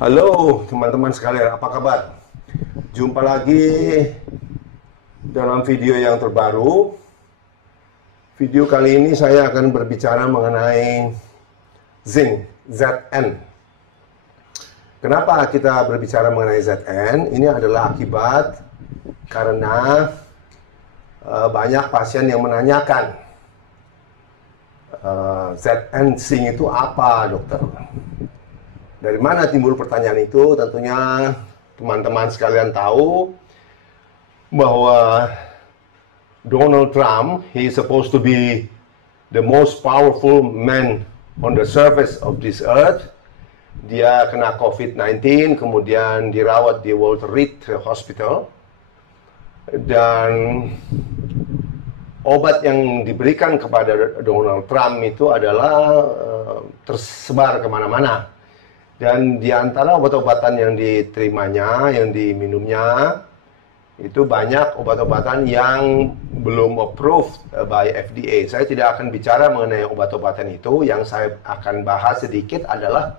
Halo teman-teman sekalian, apa kabar? Jumpa lagi dalam video yang terbaru. Video kali ini saya akan berbicara mengenai zinc, Zn. Kenapa kita berbicara mengenai Zn? Ini adalah akibat karena banyak pasien yang menanyakan, Zn zinc itu apa, dokter? Dari mana timbul pertanyaan itu? Tentunya teman-teman sekalian tahu bahwa Donald Trump, he is supposed to be the most powerful man on the surface of this earth. Dia kena COVID-19, kemudian dirawat di Walter Reed Hospital. Dan obat yang diberikan kepada Donald Trump itu adalah tersebar kemana-mana. Dan di antara obat-obatan yang diterimanya, yang diminumnya, itu banyak obat-obatan yang belum approved by FDA. Saya tidak akan bicara mengenai obat-obatan itu. Yang saya akan bahas sedikit adalah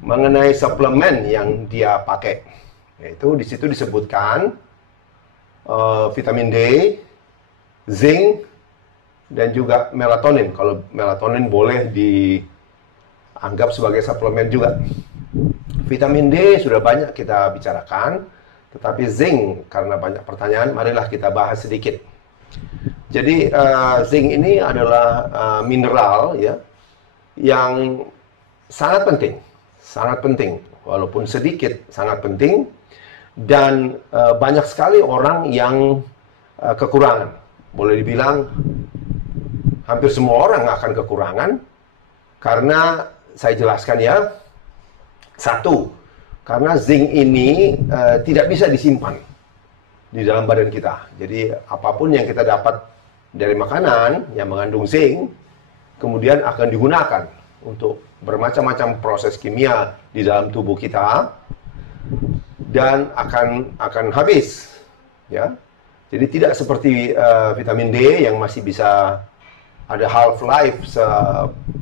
mengenai suplemen yang dia pakai. Yaitu di situ disebutkan vitamin D, zinc, dan juga melatonin. Kalau melatonin boleh dianggap sebagai suplemen juga. Vitamin D sudah banyak kita bicarakan, tetapi zinc karena banyak pertanyaan, marilah kita bahas sedikit. Jadi zinc ini adalah mineral ya yang sangat penting, walaupun sedikit sangat penting, dan banyak sekali orang yang kekurangan. Boleh dibilang hampir semua orang akan kekurangan karena saya jelaskan ya. Satu, karena zinc ini tidak bisa disimpan di dalam badan kita. Jadi apapun yang kita dapat dari makanan yang mengandung zinc, kemudian akan digunakan untuk bermacam-macam proses kimia di dalam tubuh kita dan akan habis, ya. Jadi tidak seperti vitamin D yang masih bisa ada half life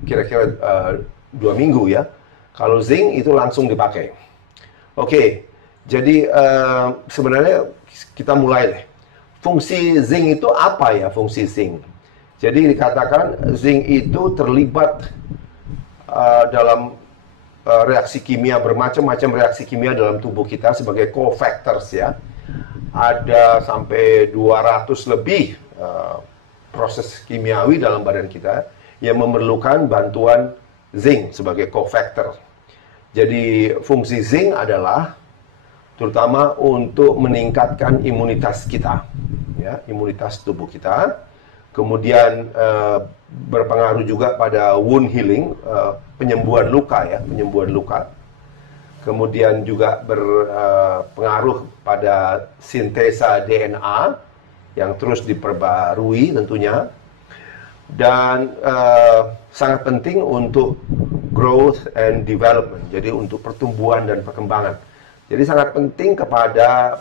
kira-kira 2 minggu ya. Kalau zinc itu langsung dipakai. Oke, jadi sebenarnya kita mulai deh. Fungsi zinc itu apa ya, fungsi zinc? Jadi dikatakan zinc itu terlibat dalam reaksi kimia, bermacam-macam reaksi kimia dalam tubuh kita sebagai cofactors ya. Ada sampai 200 lebih proses kimiawi dalam badan kita yang memerlukan bantuan zinc sebagai cofactor. Jadi fungsi zinc adalah terutama untuk meningkatkan imunitas kita, ya, imunitas tubuh kita. Kemudian berpengaruh juga pada wound healing, penyembuhan luka ya, penyembuhan luka. Kemudian juga berpengaruh pada sintesa DNA yang terus diperbarui tentunya. Dan sangat penting untuk growth and development, jadi untuk pertumbuhan dan perkembangan. Jadi sangat penting pada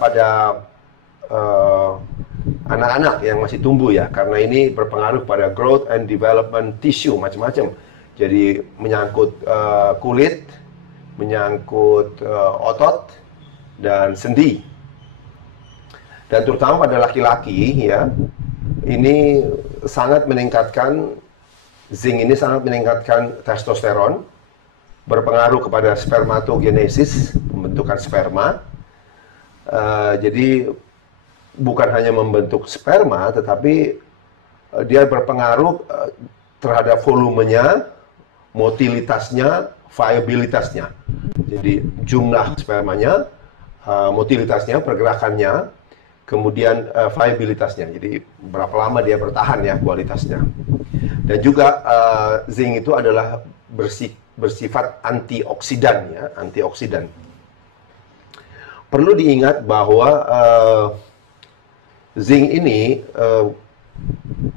anak-anak yang masih tumbuh ya, karena ini berpengaruh pada growth and development tissue macam-macam. Jadi menyangkut kulit, menyangkut otot dan sendi. Dan terutama pada laki-laki ya, ini sangat meningkatkan, zinc ini sangat meningkatkan testosteron, berpengaruh kepada spermatogenesis, pembentukan sperma. Jadi bukan hanya membentuk sperma, tetapi dia berpengaruh terhadap volumenya, motilitasnya, viabilitasnya. Jadi jumlah spermanya, motilitasnya, pergerakannya, kemudian viabilitasnya, jadi berapa lama dia bertahan ya kualitasnya. Dan juga zinc itu adalah bersifat antioksidan ya, antioksidan. Perlu diingat bahwa zinc ini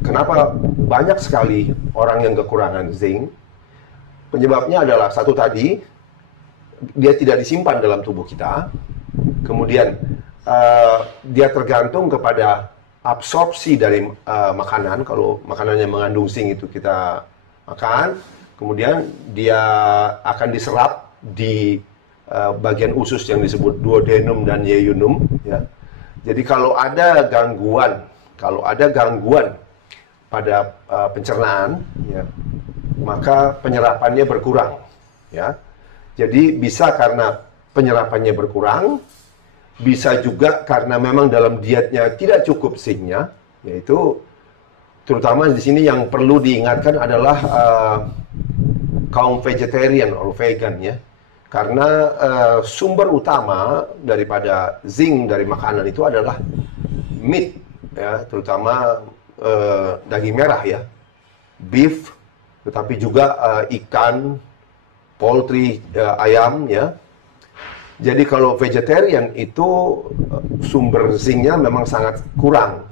kenapa banyak sekali orang yang kekurangan zinc? Penyebabnya adalah satu tadi, dia tidak disimpan dalam tubuh kita. Kemudian dia tergantung kepada absorpsi dari makanan. Kalau makanan yang mengandung zinc itu kita makan, kemudian dia akan diserap di bagian usus yang disebut duodenum dan yeyunum, ya. Jadi kalau ada gangguan pada pencernaan, ya, maka penyerapannya berkurang, ya. Jadi bisa karena penyerapannya berkurang, bisa juga karena memang dalam dietnya tidak cukup zinc-nya, yaitu terutama di sini yang perlu diingatkan adalah kaum vegetarian atau vegan, ya. Karena sumber utama daripada zinc dari makanan itu adalah meat, ya, terutama daging merah, ya, beef, tetapi juga ikan, poultry, ayam, ya. Jadi kalau vegetarian itu sumber zinc-nya memang sangat kurang.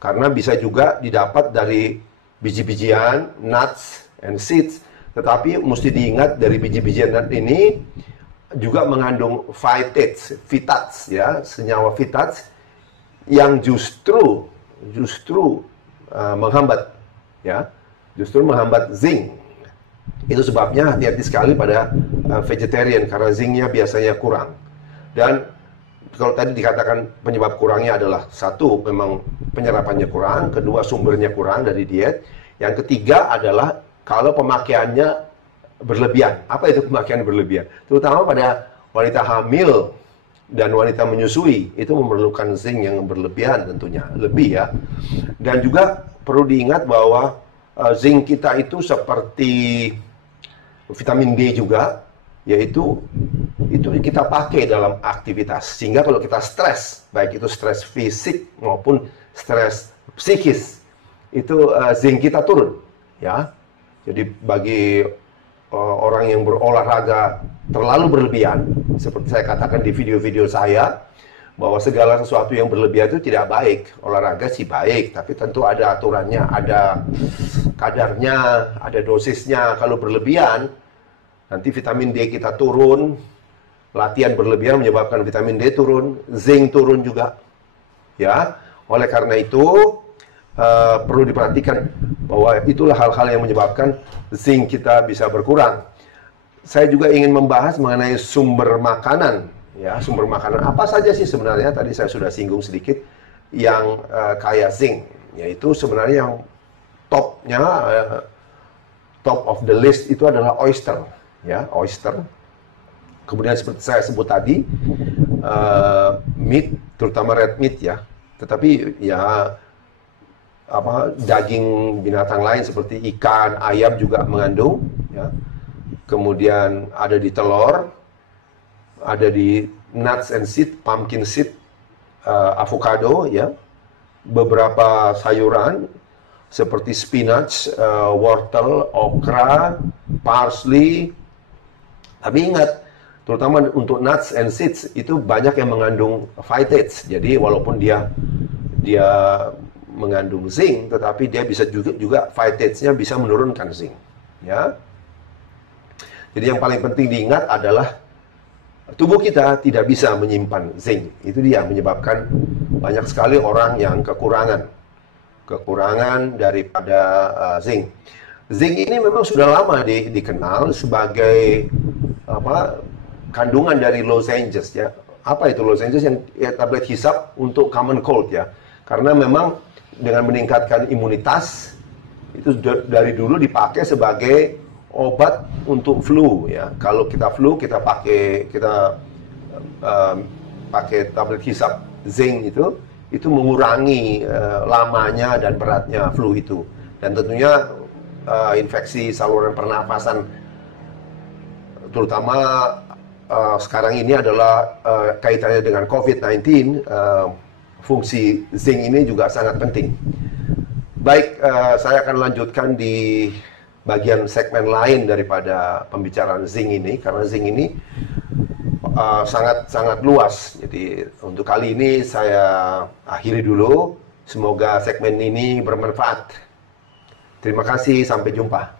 Karena bisa juga didapat dari biji-bijian, nuts and seeds. Tetapi mesti diingat dari biji-bijian nut ini juga mengandung phytates, ya, senyawa phytates yang justru menghambat, ya, justru menghambat zinc. Itu sebabnya hati-hati sekali pada vegetarian karena zinc-nya biasanya kurang. Dan kalau tadi dikatakan penyebab kurangnya adalah satu, memang penyerapannya kurang, kedua sumbernya kurang dari diet, yang ketiga adalah kalau pemakaiannya berlebihan. Apa itu pemakaian berlebihan? Terutama pada wanita hamil dan wanita menyusui, itu memerlukan zinc yang berlebihan tentunya, lebih, ya. Dan juga perlu diingat bahwa zinc kita itu seperti vitamin D juga, yaitu itu kita pakai dalam aktivitas. Sehingga kalau kita stres, baik itu stres fisik maupun stres psikis, itu zinc kita turun, ya. Jadi bagi orang yang berolahraga terlalu berlebihan, seperti saya katakan di video-video saya, bahwa segala sesuatu yang berlebihan itu tidak baik. Olahraga sih baik, tapi tentu ada aturannya, ada kadarnya, ada dosisnya. Kalau berlebihan, nanti vitamin D kita turun, latihan berlebihan menyebabkan vitamin D turun, zinc turun juga, ya. Oleh karena itu perlu diperhatikan bahwa itulah hal-hal yang menyebabkan zinc kita bisa berkurang. Saya juga ingin membahas mengenai sumber makanan, ya, sumber makanan apa saja sih sebenarnya, tadi saya sudah singgung sedikit, yang kaya zinc, yaitu sebenarnya yang topnya, top of the list itu adalah oyster, ya, oyster. Kemudian seperti saya sebut tadi, meat, terutama red meat, ya. Tetapi ya daging binatang lain seperti ikan, ayam juga mengandung, ya. Kemudian ada di telur, ada di nuts and seed, pumpkin seed, avocado, ya. Beberapa sayuran seperti spinach, wortel, okra, parsley. Tapi ingat, terutama untuk nuts and seeds itu banyak yang mengandung phytates. Jadi walaupun dia mengandung zinc, tetapi dia bisa juga phytates-nya bisa menurunkan zinc, ya. Jadi yang paling penting diingat adalah tubuh kita tidak bisa menyimpan zinc. Itu dia menyebabkan banyak sekali orang yang kekurangan daripada zinc. Zinc ini memang sudah lama dikenal sebagai kandungan dari lozenges, ya. Apa itu lozenges? Yang tablet hisap untuk common cold, ya. Karena memang dengan meningkatkan imunitas itu dari dulu dipakai sebagai obat untuk flu, ya. Kalau kita flu kita pakai tablet hisap zinc itu mengurangi lamanya dan beratnya flu itu. Dan tentunya infeksi saluran pernafasan terutama sekarang ini adalah kaitannya dengan COVID-19, fungsi zinc ini juga sangat penting. Baik, saya akan lanjutkan di bagian segmen lain daripada pembicaraan zinc ini, karena zinc ini sangat luas. Jadi untuk kali ini saya akhiri dulu. Semoga segmen ini bermanfaat. Terima kasih, sampai jumpa.